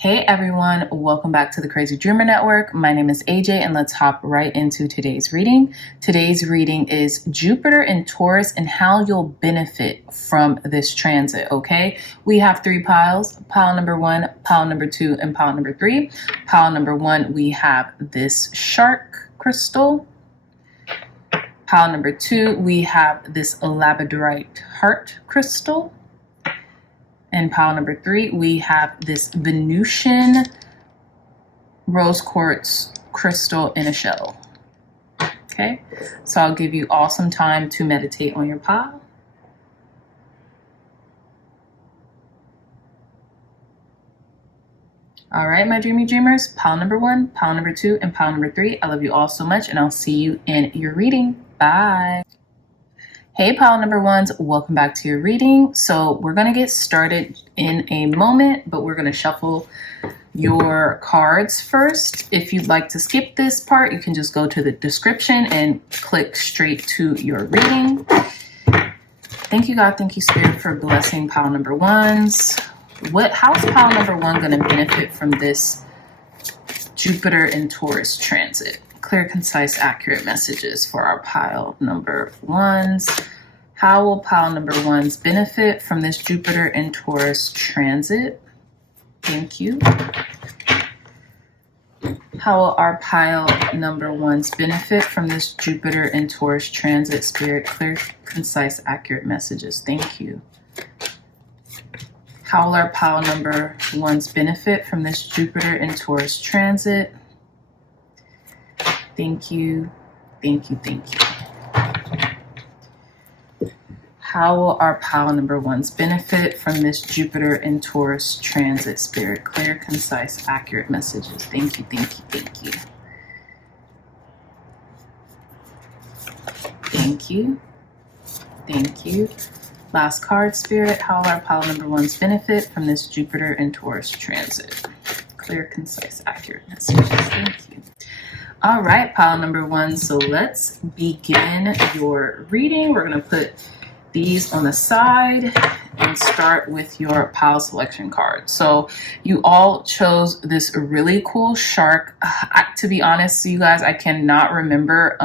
Hey everyone, welcome back to the Crazy Dreamer Network. My name is AJ and let's hop right into today's reading. Today's reading is Jupiter in Taurus and how you'll benefit from this transit, okay? We have three piles, pile number 1, pile number 2, and pile number 3. Pile number 1, we have this shark crystal. Pile number 2, we have this labradorite heart crystal. And pile number 3, we have this Venusian rose quartz crystal in a shell. Okay, so I'll give you all some time to meditate on your pile. All right, my dreamy dreamers, pile number 1, pile number 2, and pile number 3. I love you all so much, and I'll see you in your reading. Bye. Hey pile number 1s, welcome back to your reading. So we're going to get started in a moment, but we're going to shuffle your cards first. If you'd like to skip this part, you can just go to the description and click straight to your reading. Thank you God, thank you Spirit for blessing pile number 1s. How's pile number 1 going to benefit from this Jupiter and Taurus transit? Clear, concise, accurate messages for our pile number 1s. How will pile number 1s benefit from this Jupiter and Taurus transit? Thank you. How will our pile number 1s benefit from this Jupiter and Taurus transit? Spirit, clear, concise, accurate messages. Thank you. How will our pile number 1s benefit from this Jupiter and Taurus transit? Thank you, thank you, thank you. How will our pile number 1s benefit from this Jupiter and Taurus transit? Spirit, clear, concise, accurate messages. Thank you, thank you, thank you. Thank you, thank you. Last card, Spirit. How will our pile number 1s benefit from this Jupiter and Taurus transit? Clear, concise, accurate messages. Thank you. All right, pile number 1. So let's begin your reading. We're going to put these on the side and start with your pile selection card. So you all chose this really cool shark. To be honest, you guys, I cannot remember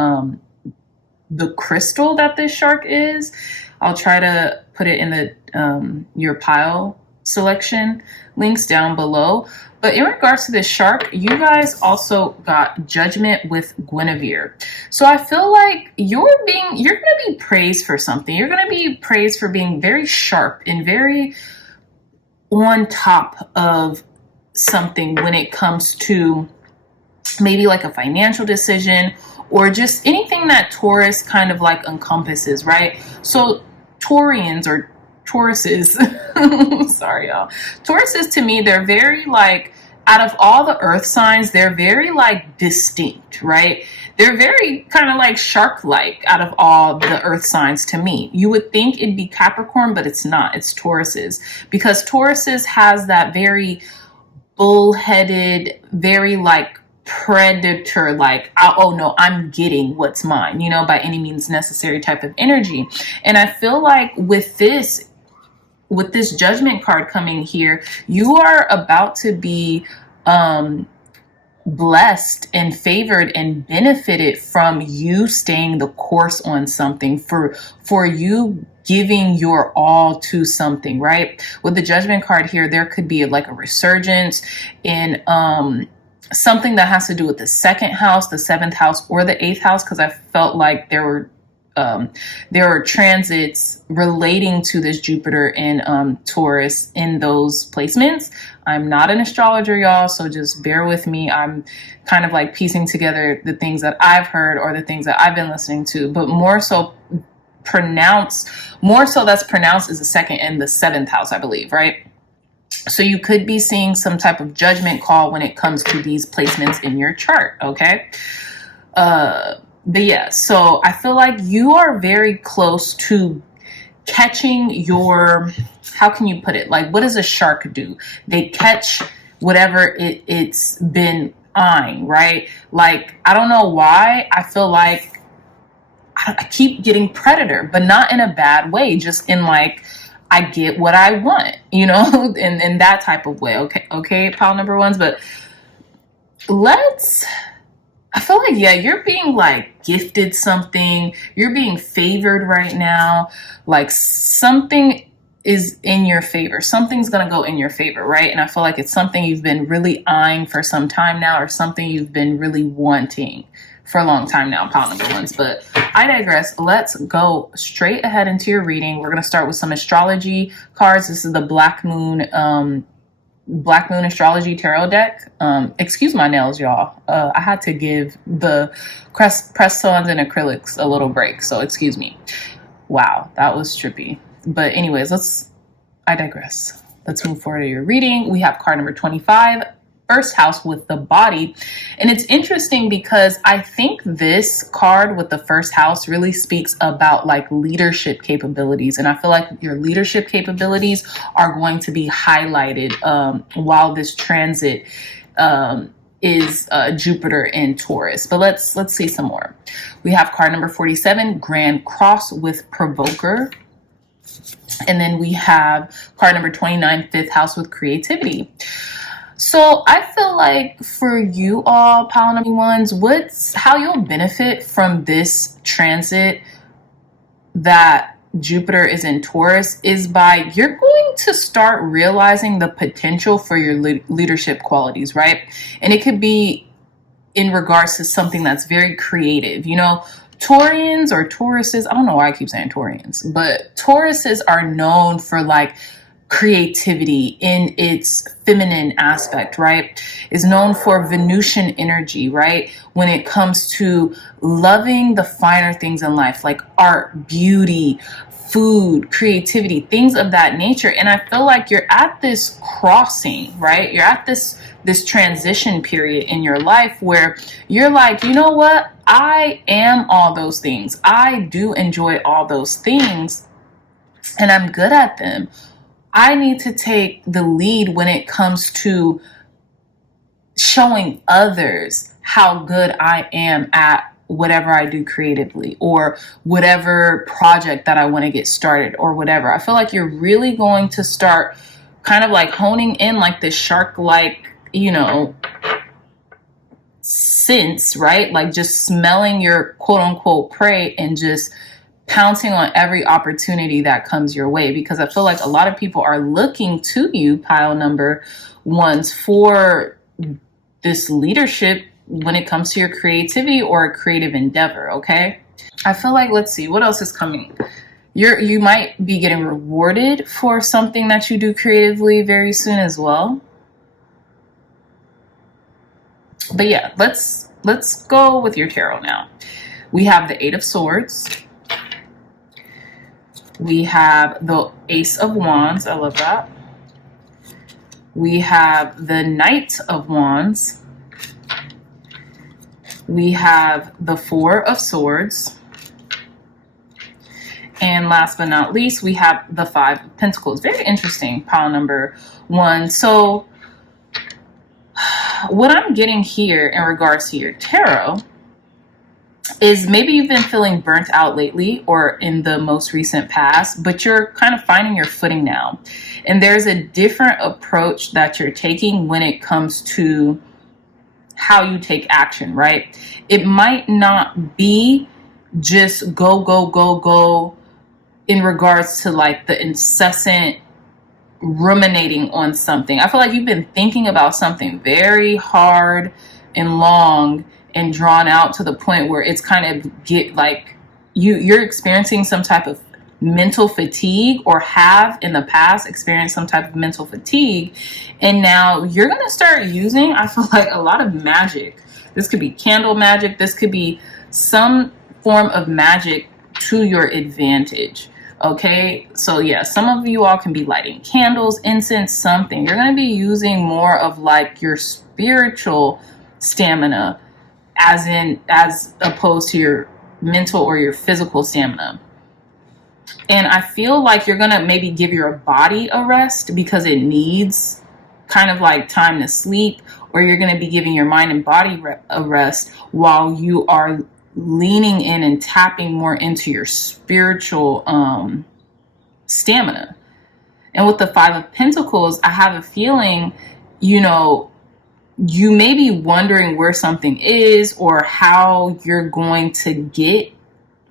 the crystal that this shark is. I'll try to put it in the your pile selection links down below. But in regards to this shark, you guys also got Judgment with Guinevere. So I feel like you're going to be praised for something. You're going to be praised for being very sharp and very on top of something when it comes to maybe like a financial decision or just anything that Taurus kind of like encompasses, right? So Taurians or Tauruses, sorry y'all. Tauruses to me, they're very like, out of all the earth signs, they're very like distinct, right? They're very kind of like shark-like out of all the earth signs to me. You would think it'd be Capricorn, but it's not. It's Tauruses, because Tauruses has that very bullheaded, very like predator, like, oh no, I'm getting what's mine, you know, by any means necessary type of energy. And I feel like with this Judgment card coming here, you are about to be blessed and favored and benefited from you staying the course on something, for you giving your all to something, right? With the Judgment card here, there could be like a resurgence in something that has to do with the 2nd house, the 7th house, or the 8th house, because I felt like there are transits relating to this Jupiter and Taurus in those placements. I'm not an astrologer, y'all, so just bear with me. I'm kind of like piecing together the things that I've heard or the things that I've been listening to, but more so that's pronounced is the 2nd and the 7th house, I believe, right? So you could be seeing some type of judgment call when it comes to these placements in your chart, okay? But yeah, so I feel like you are very close to catching your, how can you put it? Like, what does a shark do? They catch whatever it's been eyeing, right? Like, I don't know why I feel like I keep getting predator, but not in a bad way, just in like, I get what I want, you know, in that type of way. Okay, pile number ones. But I feel like, yeah, you're being like gifted something. You're being favored right now. Like something is in your favor. Something's going to go in your favor, right? And I feel like it's something you've been really eyeing for some time now, or something you've been really wanting for a long time now, pile number ones. But I digress. Let's go straight ahead into your reading. We're going to start with some astrology cards. This is the Black Moon Astrology Tarot deck. Excuse my nails, y'all. I had to give the press-ons and acrylics a little break, so excuse me. Wow, that was trippy. But anyways, I digress. Let's move forward to your reading. We have card number 25, first house with the body. And it's interesting because I think this card with the first house really speaks about like leadership capabilities. And I feel like your leadership capabilities are going to be highlighted while this transit is Jupiter in Taurus. But let's see some more. We have card number 47, Grand Cross with Provoker. And then we have card number 29, fifth house with creativity. So I feel like for you all, pile number ones, how you'll benefit from this transit that Jupiter is in Taurus is by you're going to start realizing the potential for your leadership qualities, right? And it could be in regards to something that's very creative. You know, Taurians or Tauruses, I don't know why I keep saying Taurians, but Tauruses are known for like creativity in its feminine aspect, right? Is known for Venusian energy, right? When it comes to loving the finer things in life, like art, beauty, food, creativity, things of that nature. And I feel like you're at this crossing, right? You're at this transition period in your life where you're like, you know what? I am all those things. I do enjoy all those things and I'm good at them. I need to take the lead when it comes to showing others how good I am at whatever I do creatively or whatever project that I want to get started or whatever. I feel like you're really going to start kind of like honing in like this shark-like, you know, sense, right? Like just smelling your quote unquote prey and just pouncing on every opportunity that comes your way, because I feel like a lot of people are looking to you, pile number ones, for this leadership when it comes to your creativity or a creative endeavor. Okay, I feel like, let's see what else is coming. You might be getting rewarded for something that you do creatively very soon as well. But yeah, let's go with your tarot now. We have the Eight of Swords. We have the Ace of Wands. I love that. We have the Knight of Wands. We have the Four of Swords. And last but not least, we have the Five of Pentacles. Very interesting, pile number one. So what I'm getting here in regards to your tarot is maybe you've been feeling burnt out lately or in the most recent past, but you're kind of finding your footing now. And there's a different approach that you're taking when it comes to how you take action, right? It might not be just go in regards to like the incessant ruminating on something. I feel like you've been thinking about something very hard and long and drawn out to the point where it's kind of you're experiencing some type of mental fatigue, or have in the past experienced some type of mental fatigue. And now you're going to start using, I feel like, a lot of magic. This could be candle magic. This could be some form of magic to your advantage. Okay, so yeah, some of you all can be lighting candles, incense, something. You're going to be using more of like your spiritual stamina as opposed to your mental or your physical stamina. And I feel like you're going to maybe give your body a rest because it needs kind of like time to sleep, or you're going to be giving your mind and body a rest while you are leaning in and tapping more into your spiritual stamina. And with the Five of Pentacles, I have a feeling, you know, you may be wondering where something is or how you're going to get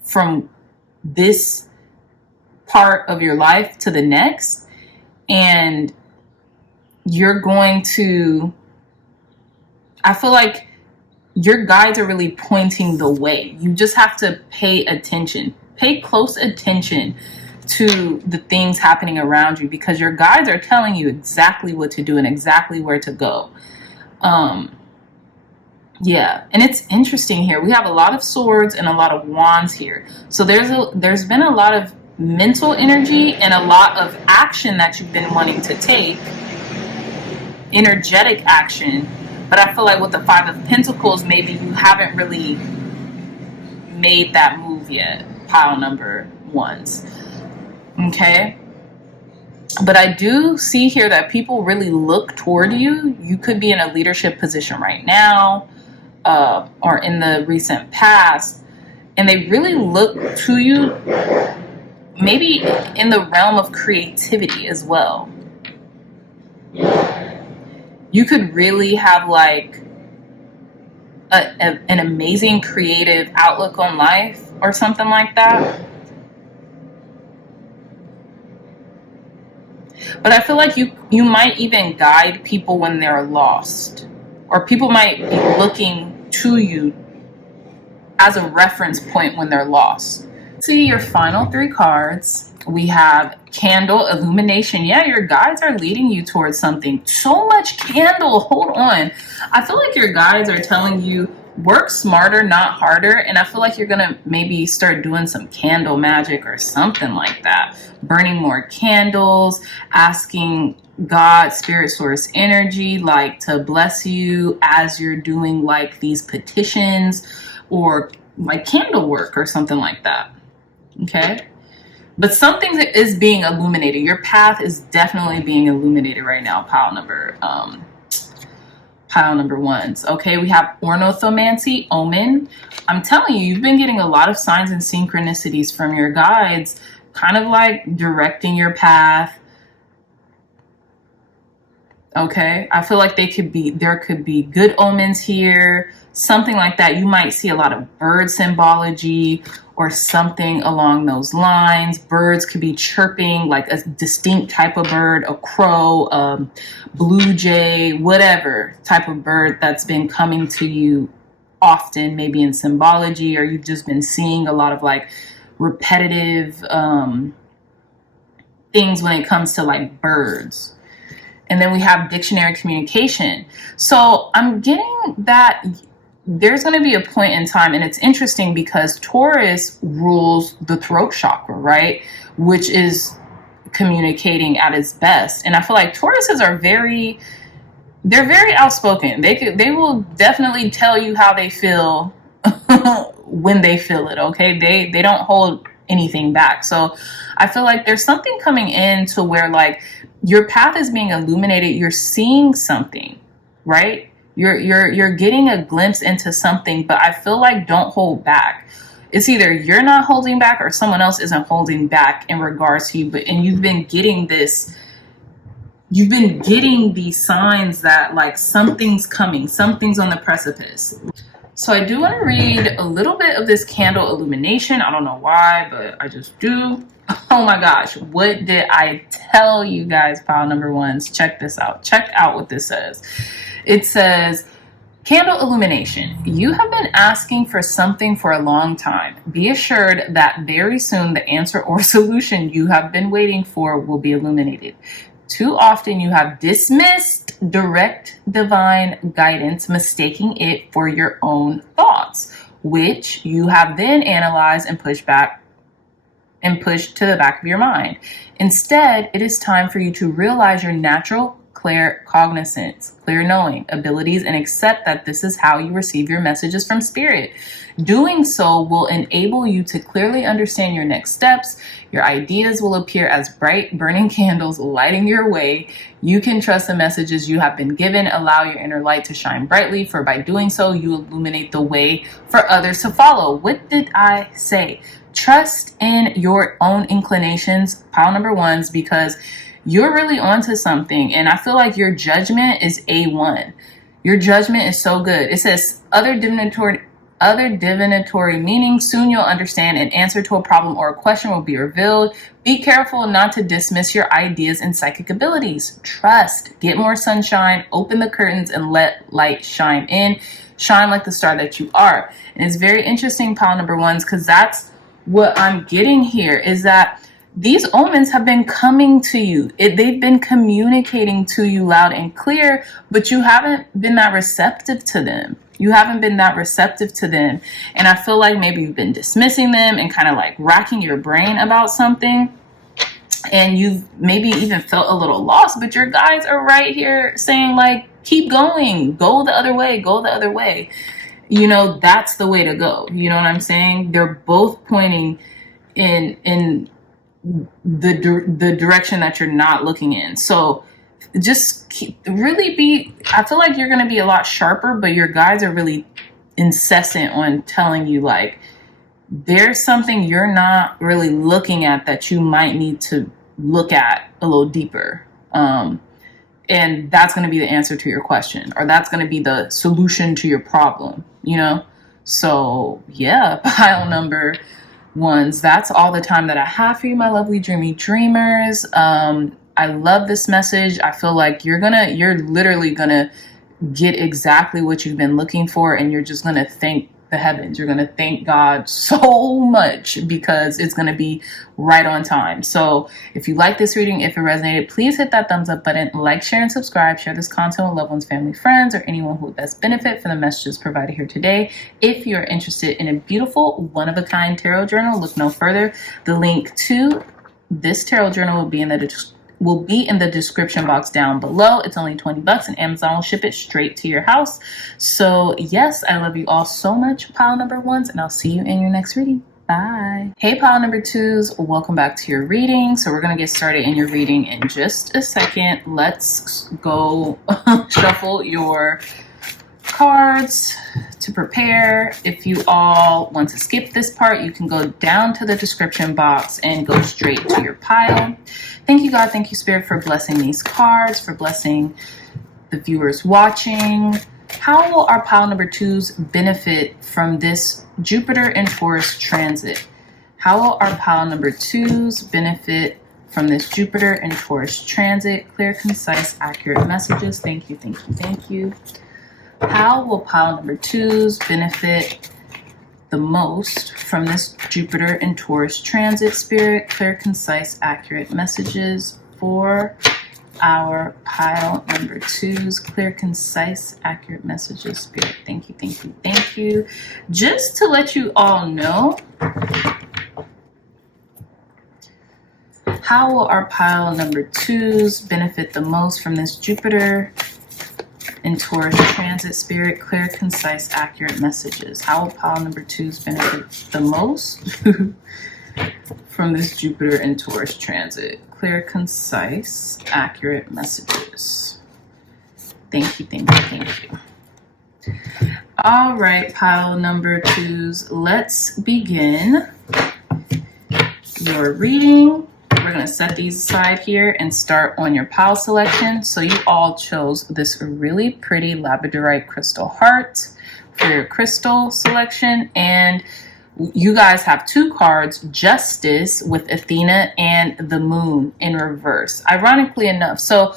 from this part of your life to the next. And you're going to, I feel like your guides are really pointing the way. You just have to pay attention. Pay close attention to the things happening around you, because your guides are telling you exactly what to do and exactly where to go. Yeah, and it's interesting here. We have a lot of swords and a lot of wands here. So there's been a lot of mental energy and a lot of action that you've been wanting to take, energetic action. But I feel like with the Five of Pentacles, maybe you haven't really made that move yet, pile number ones. Okay? But I do see here that people really look toward you. You could be in a leadership position right now, or in the recent past, and they really look to you, maybe in the realm of creativity as well. You could really have like an amazing creative outlook on life or something like that. But I feel like you might even guide people when they're lost, or people might be looking to you as a reference point when they're lost. See your final three cards. We have Candle, Illumination. Yeah, your guides are leading you towards something. So much candle. Hold on. I feel like your guides are telling you, work smarter, not harder. And I feel like you're going to maybe start doing some candle magic or something like that. Burning more candles, asking God, spirit, source, energy, like to bless you as you're doing like these petitions or like candle work or something like that. Okay? But something is being illuminated. Your path is definitely being illuminated right now, pile number ones. Okay, we have Ornithomancy, Omen. I'm telling you, you've been getting a lot of signs and synchronicities from your guides, kind of like directing your path. Okay, I feel like there could be good omens here, something like that. You might see a lot of bird symbology or something along those lines. Birds could be chirping, like a distinct type of bird, a crow, blue jay, whatever type of bird that's been coming to you often, maybe in symbology, or you've just been seeing a lot of like repetitive things when it comes to like birds. And then we have dictionary communication. So I'm getting that there's going to be a point in time, and it's interesting because Taurus rules the throat chakra, right? Which is communicating at its best. And I feel like Tauruses are they're very outspoken. They will definitely tell you how they feel when they feel it, okay? They don't hold anything back. So I feel like there's something coming in to where like your path is being illuminated. You're seeing something, right? You're getting a glimpse into something, but I feel like don't hold back. It's either you're not holding back or someone else isn't holding back in regards to you. And you've been getting these signs that like something's coming, something's on the precipice. So I do want to read a little bit of this candle illumination. I don't know why, but I just do. Oh my gosh, what did I tell you guys, pile number ones? Check this out. Check out what this says. It says, candle illumination. You have been asking for something for a long time. Be assured that very soon the answer or solution you have been waiting for will be illuminated. Too often you have dismissed direct divine guidance, mistaking it for your own thoughts, which you have then analyzed and pushed to the back of your mind. Instead, it is time for you to realize your natural clear cognizance, clear knowing abilities, and accept that this is how you receive your messages from spirit. Doing so will enable you to clearly understand your next steps. Your ideas will appear as bright, burning candles lighting your way. You can trust the messages you have been given. Allow your inner light to shine brightly, for by doing so, you illuminate the way for others to follow. What did I say? Trust in your own inclinations, pile number ones, because you're really onto something. And I feel like your judgment is A1. Your judgment is so good. It says other divinatory meaning. Soon you'll understand an answer to a problem or a question will be revealed. Be careful not to dismiss your ideas and psychic abilities. Trust. Get more sunshine. Open the curtains and let light shine in. Shine like the star that you are. And it's very interesting, pile number ones, because that's what I'm getting here, is that these omens have been coming to you. They've been communicating to you loud and clear, but you haven't been that receptive to them. You haven't been that receptive to them. And I feel like maybe you've been dismissing them and kind of like racking your brain about something. And you've maybe even felt a little lost, but your guides are right here saying like, keep going, go the other way, go the other way. You know, that's the way to go. You know what I'm saying? They're both pointing in the direction that you're not looking in. So just I feel like you're going to be a lot sharper, but your guides are really incessant on telling you like there's something you're not really looking at that you might need to look at a little deeper. And that's going to be the answer to your question, or that's going to be the solution to your problem, you know? So yeah, pile number ones, that's all the time that I have for you, my lovely dreamy dreamers. I love this message. I feel like you're literally gonna get exactly what you've been looking for, and you're just gonna thank the heavens. You're gonna thank God so much because it's gonna be right on time. So if you like this reading, if it resonated, please hit that thumbs up button, like, share, and subscribe. Share this content with loved ones, family, friends, or anyone who would best benefit from the messages provided here today. If you're interested in a beautiful, one-of-a-kind tarot journal, look no further. The link to this tarot journal will be in the description box down below. It's only $20 and Amazon will ship it straight to your house. So yes, I love you all so much, pile number ones, and I'll see you in your next reading. Bye. Hey, pile number twos, welcome back to your reading. So we're going to get started in your reading in just a second. Let's go shuffle your cards to prepare. If you all want to skip this part, you can go down to the description box and go straight to your pile. Thank you, God. Thank you, Spirit, for blessing these cards, for blessing the viewers watching. How will our pile number twos benefit from this Jupiter and Taurus transit? How will our pile number twos benefit from this Jupiter and Taurus transit? Clear, concise, accurate messages. Thank you, thank you, thank you. How will pile number twos benefit the most from this Jupiter and Taurus transit? Spirit, clear, concise, accurate messages for our pile number twos. Clear, concise, accurate messages. Spirit, thank you, thank you, thank you. Just to let you all know, how will our pile number twos benefit the most from this Jupiter in Taurus transit? Spirit, clear, concise, accurate messages. How will pile number twos benefit the most from this Jupiter and Taurus transit? Clear, concise, accurate messages. Thank you, thank you, thank you. All right, pile number twos, let's begin your reading. We're going to set these aside here and start on your pile selection. So you all chose this really pretty labradorite crystal heart for your crystal selection. And you guys have two cards, Justice with Athena and the Moon in reverse, ironically enough. So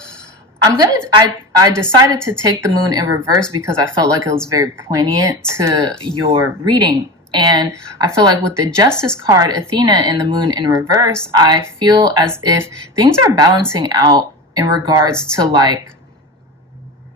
I decided to take the Moon in reverse because I felt like it was very poignant to your reading. And I feel like with the Justice card, Athena and the Moon in reverse, I feel as if things are balancing out in regards to like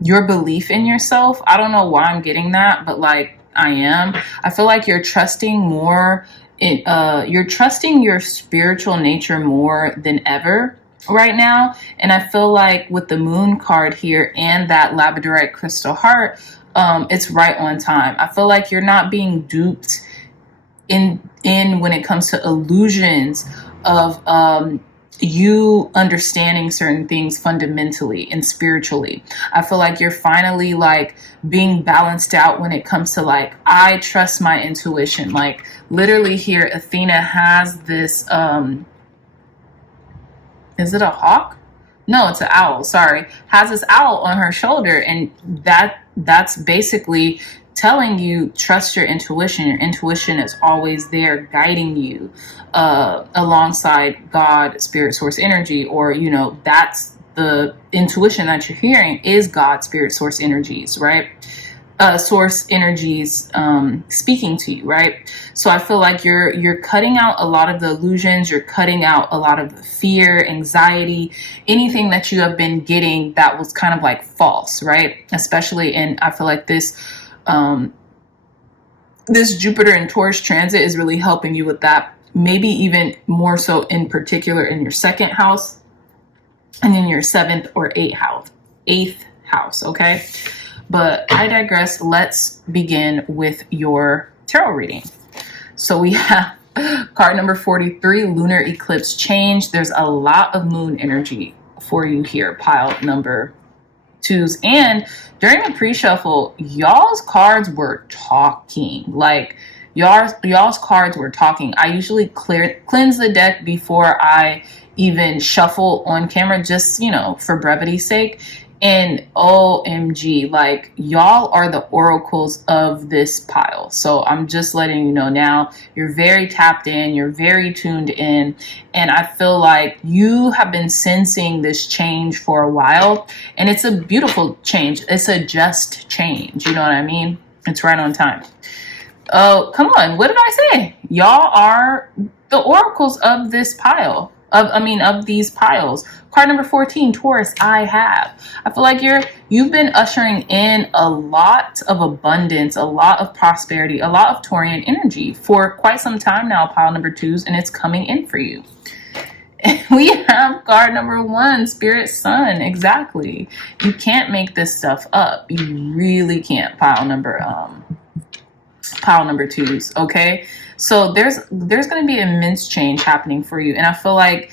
your belief in yourself. I don't know why I'm getting that, but like I am. I feel like you're trusting more you're trusting your spiritual nature more than ever right now. And I feel like with the Moon card here and that labradorite crystal heart, it's right on time. I feel like you're not being duped in when it comes to illusions of you understanding certain things fundamentally and spiritually. I feel like you're finally like being balanced out when it comes to like, I trust my intuition. Like literally here, Athena has this, is it a hawk? No, it's an owl, sorry, has this owl on her shoulder, and that's basically telling you trust your intuition. Your intuition is always there guiding you alongside God, spirit, source, energy, or that's the intuition that you're hearing is God, spirit, source energies, right? Source energies speaking to you, right? So I feel like you're cutting out a lot of the illusions, you're cutting out a lot of the fear, anxiety, anything that you have been getting that was kind of like false, right? Especially, and I feel like this Jupiter and Taurus transit is really helping you with that. Maybe even more so in particular in your second house and in your seventh or eighth house, okay? But I digress. Let's begin with your tarot reading. So we have card number 43, lunar eclipse change. There's a lot of moon energy for you here, pile number 2s. And during the pre-shuffle, y'all's cards were talking. Like y'all's cards were talking. I usually cleanse the deck before I even shuffle on camera, just, for brevity's sake. And OMG, like y'all are the oracles of this pile. So I'm just letting you know now, you're very tapped in, you're very tuned in. And I feel like you have been sensing this change for a while. And it's a beautiful change. It's a just change. You know what I mean? It's right on time. Oh, come on. What did I say? Y'all are the oracles of this pile. Of these piles. Card number 14, Taurus, I feel like you've been ushering in a lot of abundance, a lot of prosperity, a lot of Taurian energy for quite some time now, pile number 2s, and it's coming in for you. We have card number 1, Spirit Sun. Exactly. You can't make this stuff up. You really can't, pile number 2s, okay? So there's going to be immense change happening for you. And I feel like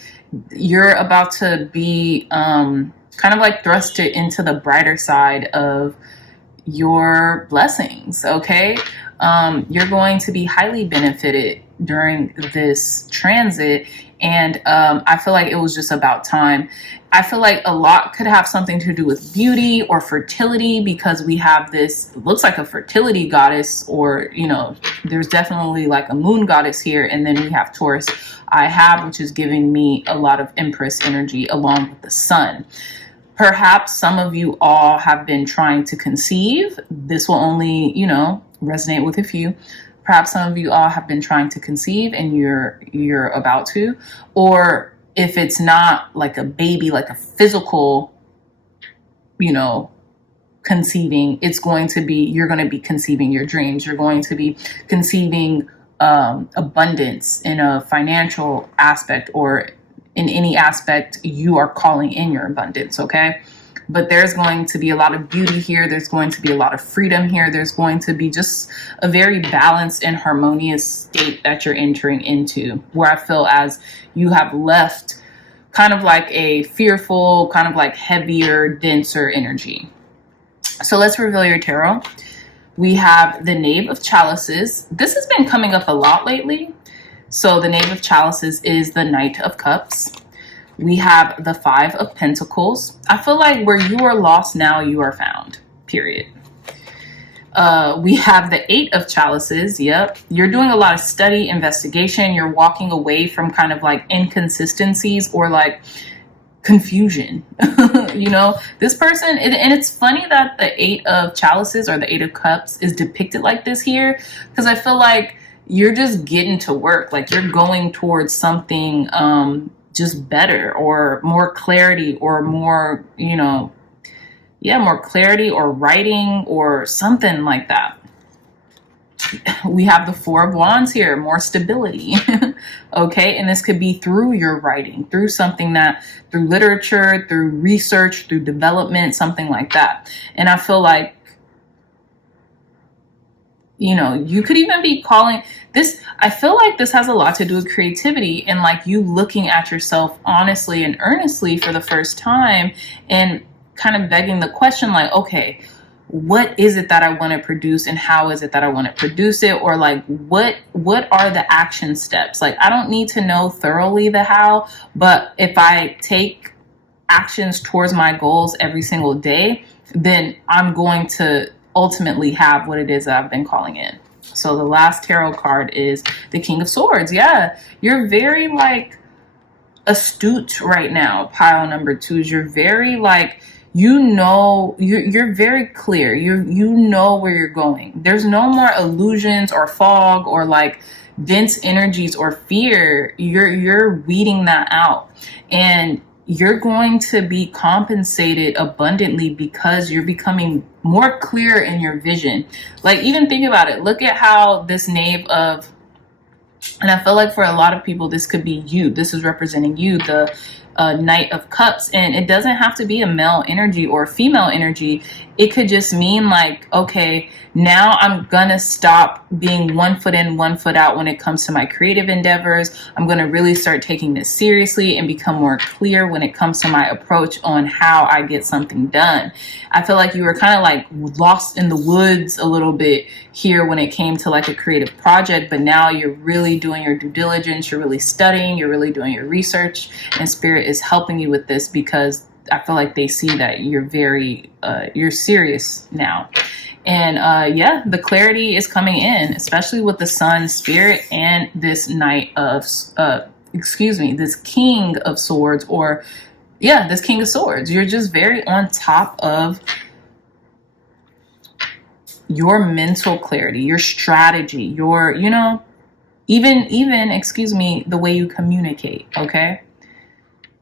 you're about to be kind of like thrusted into the brighter side of your blessings, okay? You're going to be highly benefited during this transit. And I feel like it was just about time. I feel like a lot could have something to do with beauty or fertility, because we have this, looks like a fertility goddess, or, there's definitely like a moon goddess here. And then we have Taurus, which is giving me a lot of Empress energy along with the sun. Perhaps some of you all have been trying to conceive. This will only, resonate with a few. Perhaps some of you all have been trying to conceive and you're about to, or if it's not like a baby, like a physical, conceiving, you're going to be conceiving your dreams. You're going to be conceiving abundance in a financial aspect, or in any aspect you are calling in your abundance, okay? But there's going to be a lot of beauty here. There's going to be a lot of freedom here. There's going to be just a very balanced and harmonious state that you're entering into, where I feel as you have left kind of like a fearful, kind of like heavier, denser energy. So let's reveal your tarot. We have the Knave of Chalices. This has been coming up a lot lately. So the Knave of Chalices is the Knight of Cups. We have the Five of Pentacles. I feel like where you are lost, now you are found, period. We have the Eight of Chalices. Yep. You're doing a lot of study, investigation. You're walking away from kind of like inconsistencies or like confusion. This person, and it's funny that the Eight of Chalices or the Eight of Cups is depicted like this here, because I feel like you're just getting to work. Like you're going towards something, just better, or more clarity, or more, more clarity, or writing, or something like that. We have the Four of Wands here, more stability. Okay. And this could be through your writing, through something through literature, through research, through development, something like that. And I feel like, you could even be calling this, I feel like this has a lot to do with creativity, and like you looking at yourself honestly and earnestly for the first time, and kind of begging the question like, okay, what is it that I want to produce, and how is it that I want to produce it? Or like, what are the action steps? Like, I don't need to know thoroughly the how, but if I take actions towards my goals every single day, then I'm going to ultimately have what it is that I've been calling in. So the last tarot card is the King of Swords. Yeah, you're very like astute right now, pile number 2s. You're very like, you know, you're very clear. You know where you're going. There's no more illusions or fog or like dense energies or fear. You're weeding that out, and you're going to be compensated abundantly because you're becoming more clear in your vision. Like, even think about it. Look at how this Knave of, and I feel like for a lot of people, this could be you. This is representing you, the Knight of Cups. And it doesn't have to be a male energy or female energy. It could just mean like, okay, now I'm going to stop being 1 foot in, 1 foot out when it comes to my creative endeavors. I'm going to really start taking this seriously and become more clear when it comes to my approach on how I get something done. I feel like you were kind of like lost in the woods a little bit here when it came to like a creative project, but now you're really doing your due diligence. You're really studying. You're really doing your research, and Spirit is helping you with this because I feel like they see that you're very, you're serious now. And yeah, the clarity is coming in, especially with the Sun, Spirit, and this Knight of, this King of Swords, or yeah, this King of Swords. You're just very on top of your mental clarity, your strategy, your, you know, even, the way you communicate, okay?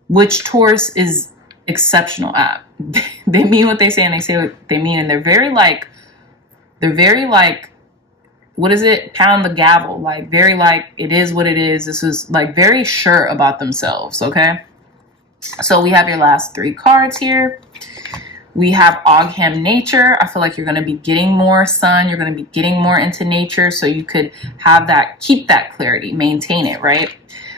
Which Taurus is exceptional at. They mean what they say and they say what they mean. And they're very like, what is it? Pound the gavel. Like, very like, it is what it is. This is like very sure about themselves, okay? So we have your last 3 cards here. We have Ogham Nature. I feel like you're going to be getting more sun. You're going to be getting more into nature. So you could have that, keep that clarity, maintain it, right?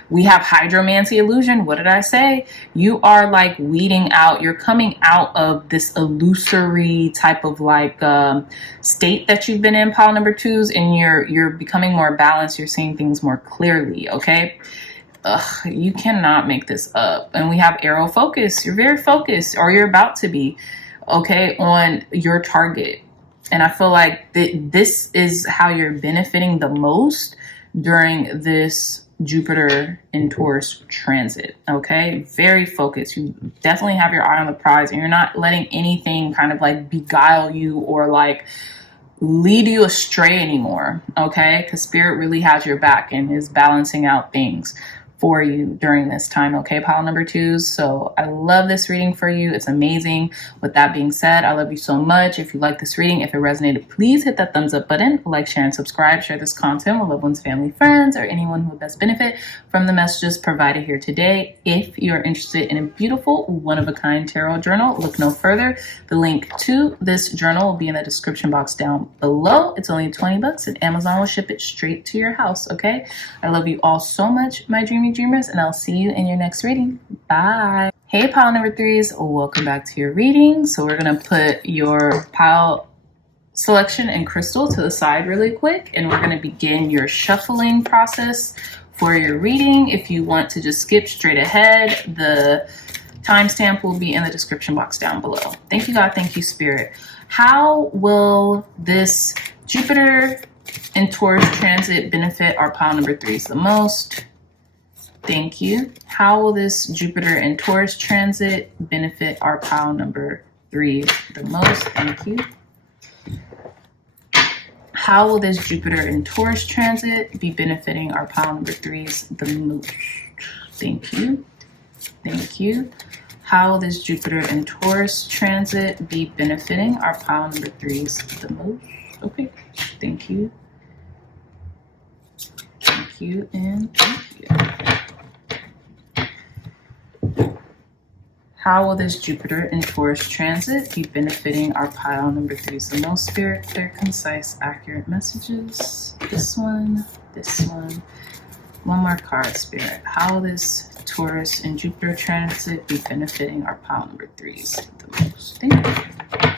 We have Hydromancy Illusion. What did I say? You are like weeding out. You're coming out of this illusory type of like state that you've been in, pile number 2s, and you're becoming more balanced. You're seeing things more clearly, okay? You cannot make this up. And we have Arrow Focus. You're very focused, or you're about to be, okay, on your target. And I feel like this is how you're benefiting the most during this Jupiter in Taurus transit, okay? Very focused. You definitely have your eye on the prize, and you're not letting anything kind of like beguile you or like lead you astray anymore, okay? Because Spirit really has your back and is balancing out things for you during this time, okay, pile number 2s. So I love this reading for you. It's amazing. With that being said, I love you so much. If you like this reading, if it resonated, please hit that thumbs up button, like, share, and subscribe. Share this content with loved ones, family, friends, or anyone who would best benefit from the messages provided here today. If you're interested in a beautiful, one-of-a-kind tarot journal, look no further. The link to this journal will be in the description box down below. It's only $20 and Amazon will ship it straight to your house, okay? I love you all so much, my dreamers, and I'll see you in your next reading. Bye. Hey, pile number 3s, welcome back to your reading. So we're gonna put your pile selection and crystal to the side really quick, and we're gonna begin your shuffling process for your reading. If you want to just skip straight ahead, the timestamp will be in the description box down below. Thank you, God. Thank you, Spirit. How will this Jupiter in Taurus transit benefit our pile number 3s the most? Thank you. How will this Jupiter in Taurus transit benefit our pile number 3 the most? Thank you. How will this Jupiter in Taurus transit be benefiting our pile number 3s the most? Thank you. Thank you. How will this Jupiter in Taurus transit be benefiting our pile number 3s the most? Okay. Thank you. Thank you and thank you. How will this Jupiter in Taurus transit be benefiting our pile number 3s the most? Spirit, clear, concise, accurate messages. This one, this one. One more card, Spirit. How will this Taurus and Jupiter transit be benefiting our pile number 3s the most? Thank you.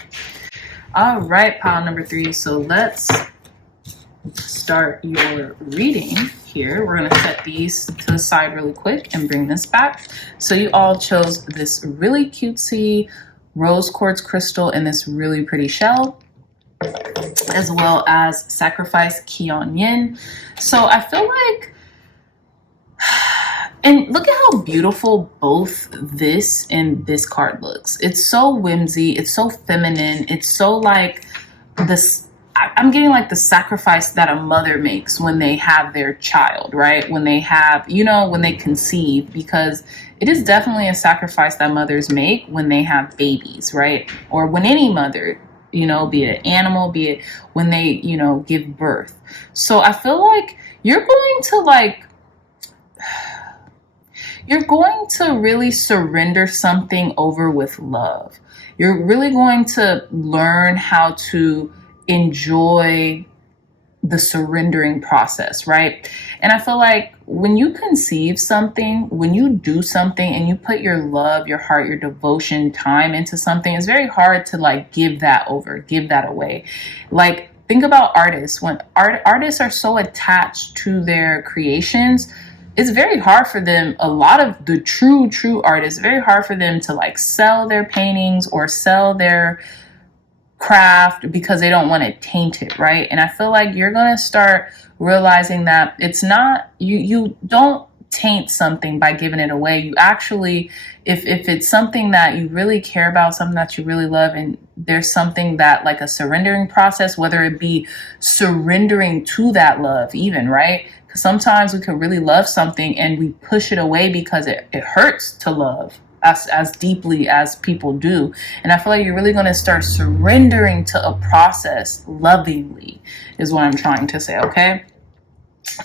All right, pile number 3. So let's start your reading here. We're going to set these to the side really quick and bring this back. So you all chose this really cutesy rose quartz crystal in this really pretty shell, as well as Sacrifice Kion Yin. So I feel like, and look at how beautiful both this and this card looks. It's so whimsy. It's so feminine. It's so like this. I'm getting like the sacrifice that a mother makes when they have their child, right? When they have, you know, when they conceive, because it is definitely a sacrifice that mothers make when they have babies, right? Or when any mother, you know, be it animal, be it when they, you know, give birth. So I feel like you're going to really surrender something over with love. You're really going to learn how to enjoy the surrendering process, right? And I feel like when you conceive something, when you do something and you put your love, your heart, your devotion, time into something, it's very hard to like give that over, give that away. Like think about artists. When artists are so attached to their creations, it's very hard for them, a lot of the true artists, very hard for them to like sell their paintings or sell their craft because they don't want to taint it, right? And I feel like you're going to start realizing that it's not, you don't taint something by giving it away. You actually, if it's something that you really care about, something that you really love, and there's something that like a surrendering process, whether it be surrendering to that love even, right? Because sometimes we can really love something and we push it away because it hurts to love as deeply as people do. And I feel like you're really going to start surrendering to a process lovingly is what I'm trying to say, okay?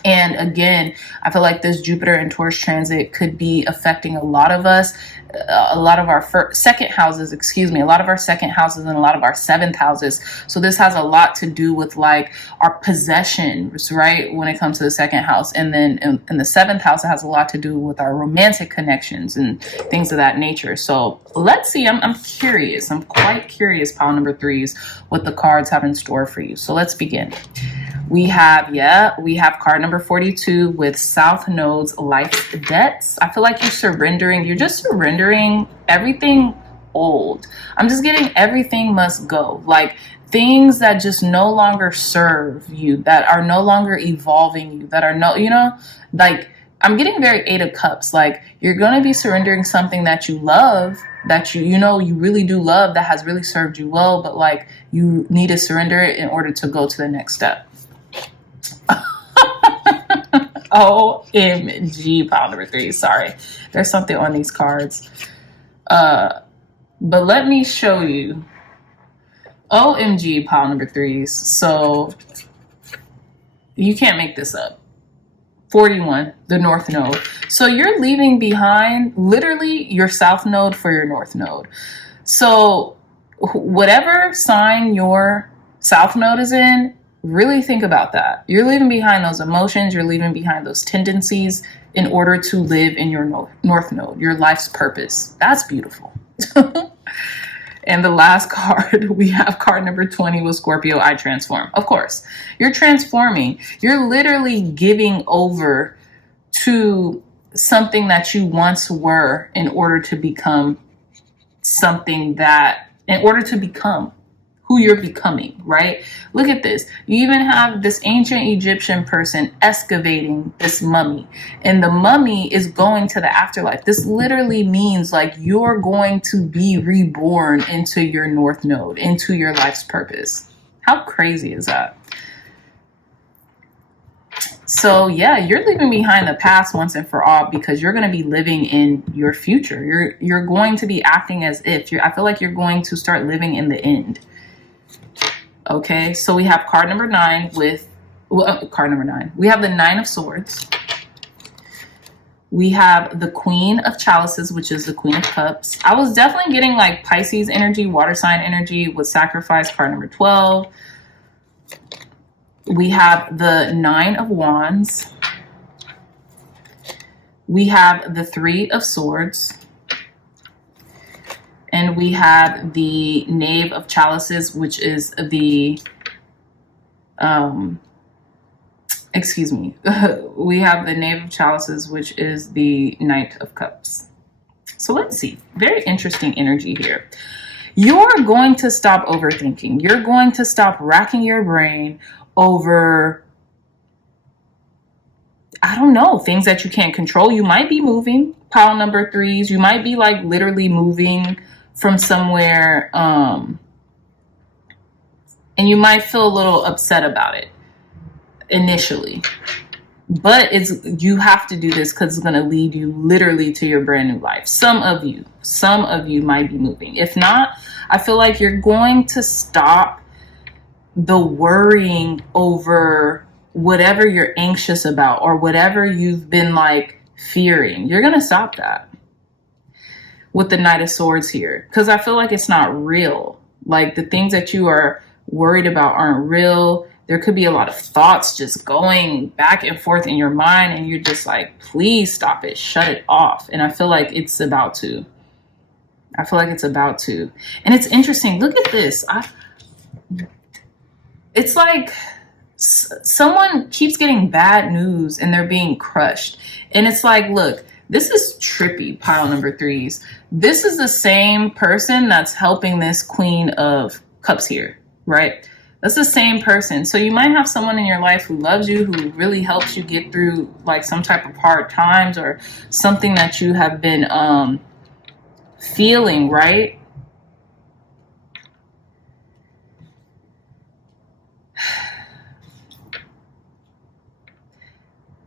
And again, I feel like this Jupiter and Taurus transit could be affecting a lot of us, a lot of our second houses and a lot of our 7th houses. So this has a lot to do with like our possessions, right? When it comes to the 2nd house. And then in the 7th house, it has a lot to do with our romantic connections and things of that nature. So let's see. I'm curious. I'm quite curious, pile number 3s, what the cards have in store for you. So let's begin. We have card number 42 with South Node's life debts. I feel like you're just surrendering everything old. I'm just getting everything must go. Like things that just no longer serve you, that are no longer evolving you, that are like I'm getting very 8 of Cups. Like you're going to be surrendering something that you love, that you really do love, that has really served you well, but like you need to surrender it in order to go to the next step. OMG, pile number 3. Sorry, there's something on these cards. But let me show you. OMG, pile number 3s. So you can't make this up. 41, the North Node. So you're leaving behind literally your South Node for your North Node. So whatever sign your South Node is in, really think about that. You're leaving behind those emotions. You're leaving behind those tendencies in order to live in your North Node, your life's purpose. That's beautiful. And the last card, we have card number 20 with Scorpio, I transform. Of course, you're transforming. You're literally giving over to something that you once were in order to become who you're becoming, right? Look at this. You even have this ancient Egyptian person excavating this mummy, and the mummy is going to the afterlife. This literally means like you're going to be reborn into your North Node, into your life's purpose. How crazy is that? So yeah, you're leaving behind the past once and for all, because you're going to be living in your future. You're going to be acting as if I feel like you're going to start living in the end. Okay, so we have card number 9 with card number 9. We have the 9 of Swords. We have the Queen of Chalices, which is the Queen of Cups. I was definitely getting like Pisces energy, water sign energy with Sacrifice, card number 12. We have the 9 of Wands. We have the 3 of Swords. And we have the Knave of Chalices, which is the excuse me, we have the Knave of Chalices, which is the Knight of Cups. So let's see. Very interesting energy here. You're going to stop overthinking. You're going to stop racking your brain over, I don't know, things that you can't control. You might be moving, pile number 3s. You might be like literally moving from somewhere, and you might feel a little upset about it initially. But you have to do this because it's going to lead you literally to your brand new life. Some of you might be moving. If not, I feel like you're going to stop the worrying over whatever you're anxious about or whatever you've been like fearing. You're going to stop that with the Knight of Swords here, because I feel like it's not real. Like the things that you are worried about aren't real. There could be a lot of thoughts just going back and forth in your mind, and you're just like, please stop it, shut it off. And I feel like it's about to. And it's interesting. Look at this. It's like someone keeps getting bad news and they're being crushed. And it's like, look, this is trippy, pile number 3s. This is the same person that's helping this Queen of Cups here, right? That's the same person. So you might have someone in your life who loves you, who really helps you get through like some type of hard times or something that you have been feeling, right?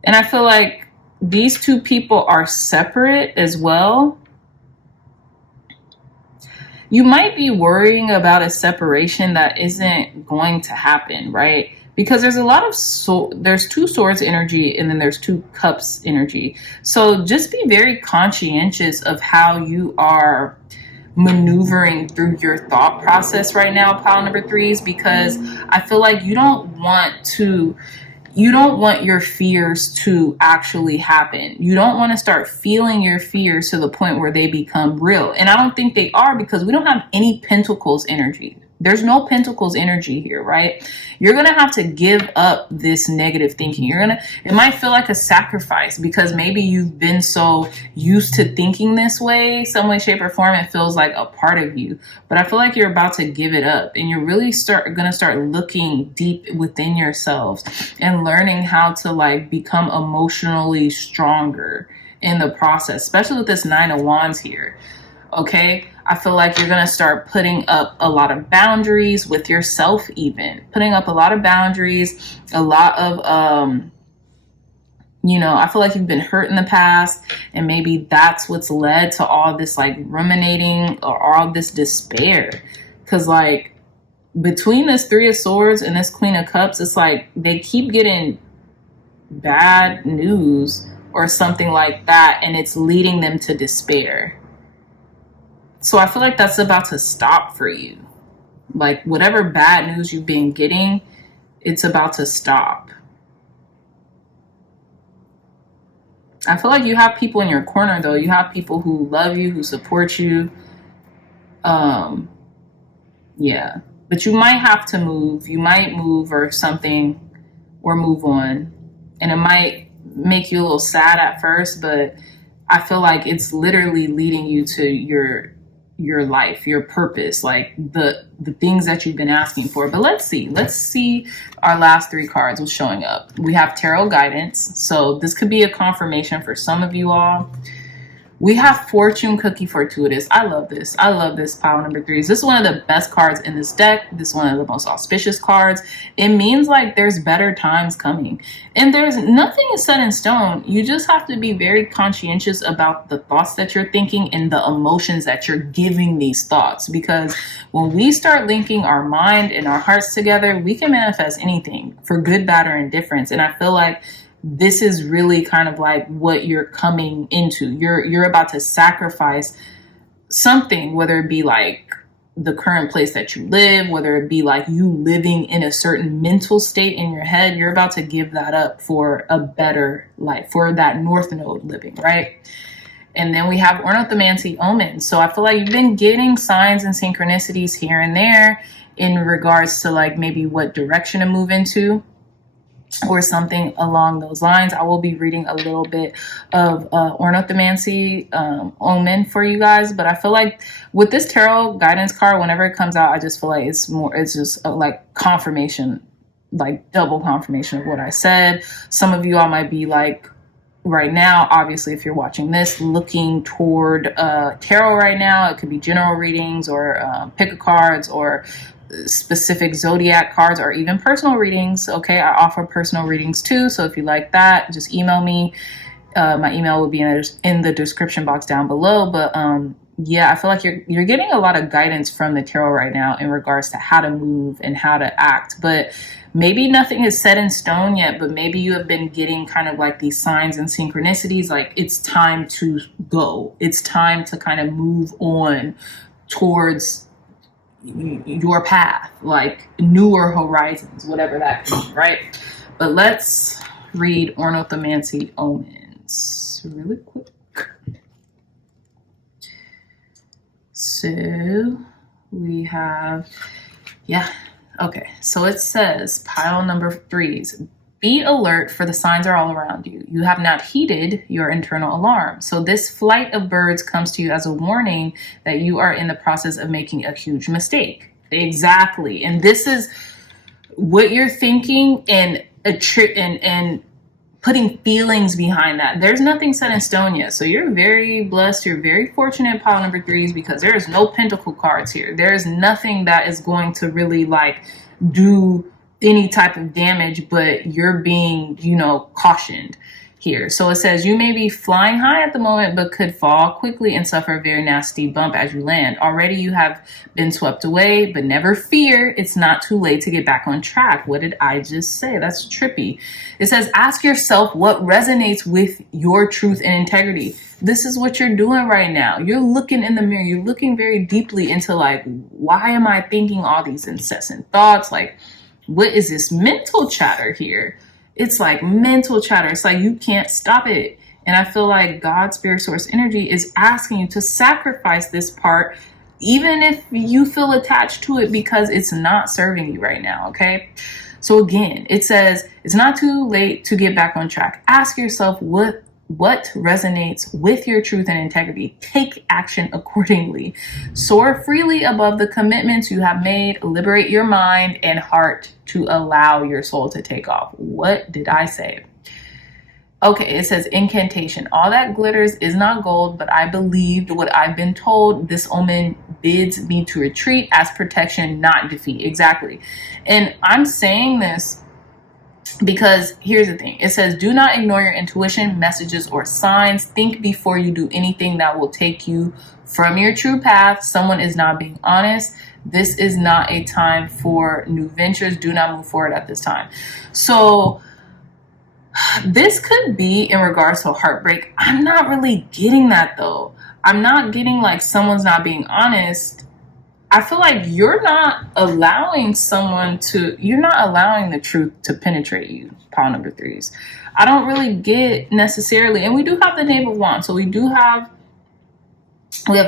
And I feel like these two people are separate as well. You might be worrying about a separation that isn't going to happen, right? Because there's a lot of there's 2 swords energy and then there's 2 cups energy. So just be very conscientious of how you are maneuvering through your thought process right now, pile number 3s, because I feel like you don't want your fears to actually happen. You don't want to start feeling your fears to the point where they become real. And I don't think they are, because we don't have any Pentacles energy. There's no Pentacles energy here, right? You're going to have to give up this negative thinking. It might feel like a sacrifice because maybe you've been so used to thinking this way, some way, shape, or form. It feels like a part of you, but I feel like you're about to give it up, and you're really going to start looking deep within yourselves and learning how to like become emotionally stronger in the process, especially with this 9 of Wands here. Okay, I feel like you're going to start putting up a lot of boundaries with yourself, even putting up a lot of boundaries, a lot of, I feel like you've been hurt in the past, and maybe that's what's led to all this like ruminating or all this despair. Because like between this 3 of Swords and this Queen of Cups, it's like they keep getting bad news or something like that, and it's leading them to despair. So I feel like that's about to stop for you. Like whatever bad news you've been getting, it's about to stop. I feel like you have people in your corner though. You have people who love you, who support you. Yeah. But you might have to move. You might move or something, or move on. And it might make you a little sad at first, but I feel like it's literally leading you to your life, your purpose, like the things that you've been asking for. But let's see our last 3 cards was showing up. We have tarot guidance, so this could be a confirmation for some of you all. We have Fortune Cookie Fortuitous. I love this pile number 3s. This is one of the best cards in this deck. This is one of the most auspicious cards. It means like there's better times coming, and there's nothing is set in stone. You just have to be very conscientious about the thoughts that you're thinking and the emotions that you're giving these thoughts, because when we start linking our mind and our hearts together, we can manifest anything, for good, bad, or indifference. And I feel like this is really kind of like what you're coming into. You're about to sacrifice something, whether it be like the current place that you live, whether it be like you living in a certain mental state in your head. You're about to give that up for a better life, for that North Node living, right? And then we have Ornithomancy Omens. So I feel like you've been getting signs and synchronicities here and there in regards to like maybe what direction to move into. or something along those lines. I will be reading a little bit of ornithomancy omen for you guys, but I feel like with this tarot guidance card, whenever it comes out, I just feel like it's just like confirmation, like double confirmation of what I said. Some of you all might be like, right now, obviously, if you're watching this, looking toward tarot right now. It could be general readings or pick a cards or specific zodiac cards or even personal readings. Okay, I offer personal readings too, so if you like that, just email me. My email will be in the description box down below. But yeah, I feel like you're getting a lot of guidance from the tarot right now in regards to how to move and how to act. But maybe nothing is set in stone yet, but maybe you have been getting kind of like these signs and synchronicities, like it's time to go. It's time to kind of move on towards your path, like newer horizons, whatever that can be, right? But let's read ornithomancy omens really quick. So we have, yeah, okay. So it says, pile number 3s. Be alert, for the signs are all around you. You have not heeded your internal alarm. So this flight of birds comes to you as a warning that you are in the process of making a huge mistake. Exactly. And this is what you're thinking and putting feelings behind that. There's nothing set in stone yet. So you're very blessed. You're very fortunate, pile number 3s, because there is no pentacle cards here. There is nothing that is going to really like do any type of damage, but you're being, cautioned here. So it says you may be flying high at the moment, but could fall quickly and suffer a very nasty bump as you land. Already you have been swept away, but never fear. It's not too late to get back on track. What did I just say? That's trippy. It says, ask yourself what resonates with your truth and integrity. This is what you're doing right now. You're looking in the mirror. You're looking very deeply into like, why am I thinking all these incessant thoughts? Like, what is this mental chatter here? It's like mental chatter. It's like you can't stop it. And I feel like God, spirit, source, energy is asking you to sacrifice this part, even if you feel attached to it, because it's not serving you right now. Okay. So again, it says it's not too late to get back on track. Ask yourself what resonates with your truth and integrity. Take action accordingly. Soar freely above the commitments you have made. Liberate your mind and heart to allow your soul to take off. What did I say? Okay, it says incantation. All that glitters is not gold, but I believed what I've been told. This omen bids me to retreat as protection, not defeat. Exactly. And I'm saying this because here's the thing. It says, do not ignore your intuition, messages, or signs. Think before you do anything that will take you from your true path. Someone is not being honest. This is not a time for new ventures. Do not move forward at this time. So this could be in regards to heartbreak. I'm not really getting that though. I'm not getting like someone's not being honest. I feel like you're not allowing the truth to penetrate you, pile number 3s. I don't really get necessarily, and we do have the Knave of Wands. So we have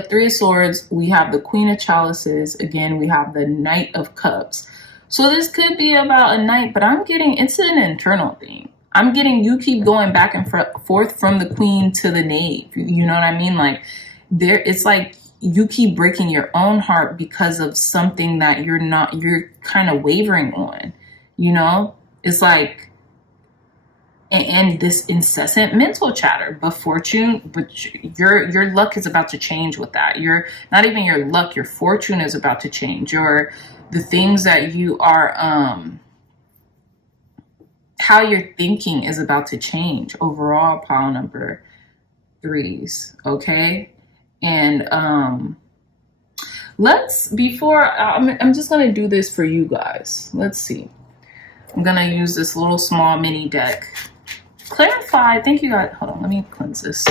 3 of Swords. We have the Queen of Chalices. Again, we have the Knight of Cups. So this could be about a knight, but I'm getting, it's an internal thing. I'm getting, you keep going back and forth from the Queen to the Knave. You know what I mean? Like it's like, you keep breaking your own heart because of something that you're kind of wavering on, it's like, and this incessant mental chatter, but your luck is about to change with that. You're not even your luck, your fortune is about to change. The things that you are, how you're thinking is about to change overall, pile number 3s. Okay. And I'm just going to do this for you guys. Let's see. I'm going to use this little small mini deck. Clarify. Thank you, God. Hold on. Let me cleanse this.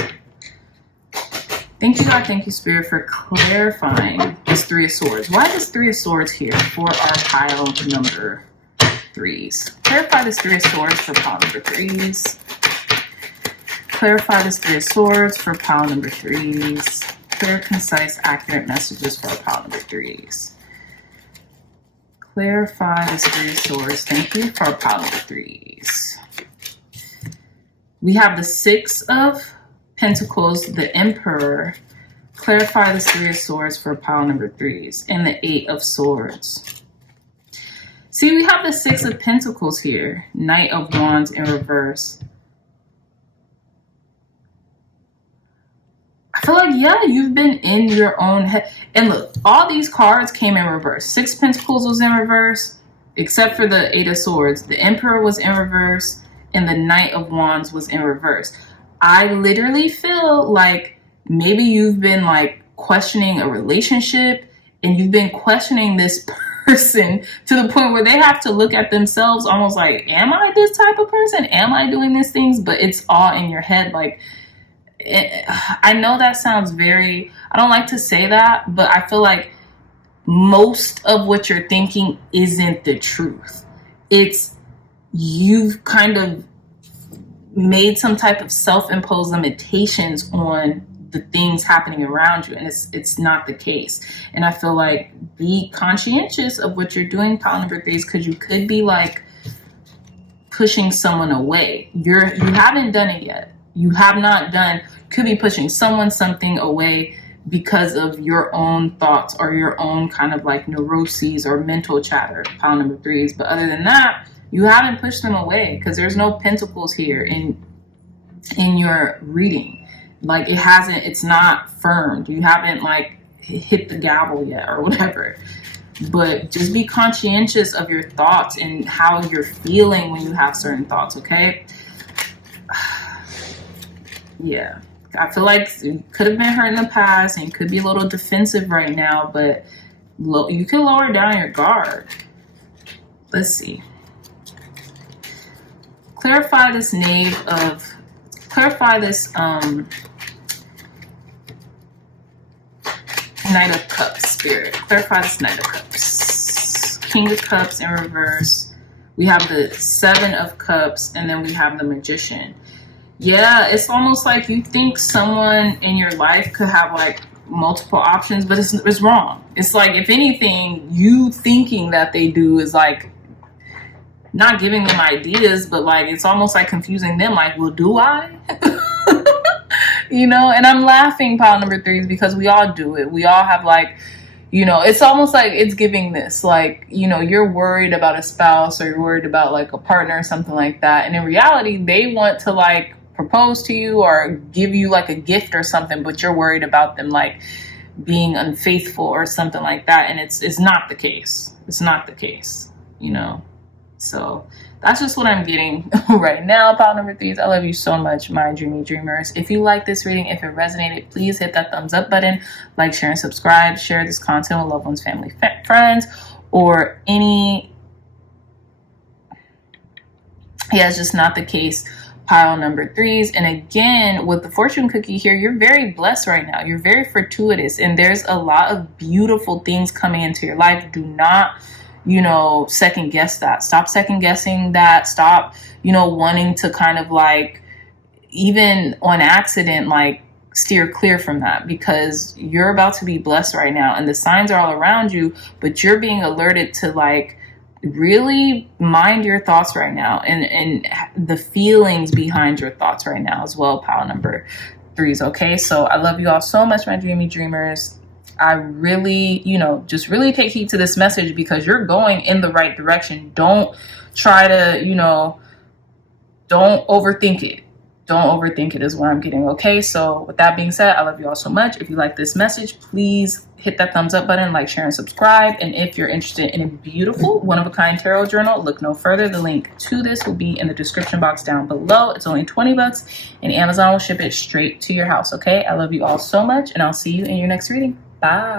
Thank you, God. Thank you, Spirit, for clarifying this 3 of Swords. Why is 3 of Swords here for our pile number 3s? Clarify this 3 of Swords for pile number 3s. Clarify this 3 of Swords for pile number 3s. Clear, concise, accurate messages for pile number 3s. Clarify this Three of Swords. Thank you for pile number 3s. We have the Six of Pentacles, the Emperor. Clarify this Three of Swords for pile number 3s. And the Eight of Swords. See, we have the Six of Pentacles here. Knight of Wands in reverse. I feel like, yeah, you've been in your own head. And look, all these cards came in reverse. Six of Pentacles was in reverse, except for the Eight of Swords. The Emperor was in reverse, and the Knight of Wands was in reverse. I literally feel like maybe you've been like questioning a relationship, and you've been questioning this person to the point where they have to look at themselves almost like, am I this type of person? Am I doing these things? But it's all in your head. Like, I know that sounds very, I don't like to say that, but I feel like most of what you're thinking isn't the truth. It's you've kind of made some type of self-imposed limitations on the things happening around you, and it's not the case. And I feel like be conscientious of what you're doing, pile number 3s, because you could be like pushing someone away. You haven't done it yet. You have not done, could be pushing someone, something away because of your own thoughts or your own kind of like neuroses or mental chatter, pile number 3s. But other than that, you haven't pushed them away, because there's no pentacles here in your reading. Like it's not firmed. You haven't like hit the gavel yet or whatever. But just be conscientious of your thoughts and how you're feeling when you have certain thoughts, okay? Yeah, I feel like you could have been hurt in the past and could be a little defensive right now, but you can lower down your guard. Let's see. Clarify this Knight of Cups, Spirit. Clarify this Knight of Cups. King of Cups in reverse. We have the Seven of Cups, and then we have the Magician. Yeah, it's almost like you think someone in your life could have like multiple options, but it's wrong. It's like, if anything, you thinking that they do is like not giving them ideas, but like it's almost like confusing them. Like, well, do I? You know, and I'm laughing, pile number 3s, because we all do it. We all have like, you know, it's almost like it's giving this, like, you know, you're worried about a spouse or you're worried about like a partner or something like that. And in reality, they want to like propose to you or give you like a gift or something, but you're worried about them like being unfaithful or something like that. And it's not the case. It's not the case, you know. So that's just what I'm getting right now, pile number 3s. I love you so much, my dreamy dreamers. If you like this reading, if it resonated, please hit that thumbs up button, like, share, and subscribe. Share this content with loved ones, family, friends, or any. Yeah, it's just not the case, pile number 3s. And again, with the fortune cookie here, you're very blessed right now. You're very fortuitous, and there's a lot of beautiful things coming into your life. Do not, you know, second guess that. Stop second guessing that. Stop, you know, wanting to kind of like, even on accident, like steer clear from that, because you're about to be blessed right now and the signs are all around you, but you're being alerted to like really mind your thoughts right now and the feelings behind your thoughts right now as well, pile number 3s. Okay, so I love you all so much, my dreamy dreamers. I really, you know, just really take heed to this message, because you're going in the right direction. Don't try to, you know, don't overthink it. Don't overthink it is what I'm getting. Okay, so with that being said, I love you all so much. If you like this message, please hit that thumbs up button, like, share, and subscribe. And if you're interested in a beautiful one-of-a-kind tarot journal, look no further. The link to this will be in the description box down below. It's only 20 bucks, and Amazon will ship it straight to your house. Okay, I love you all so much, and I'll see you in your next reading. Bye.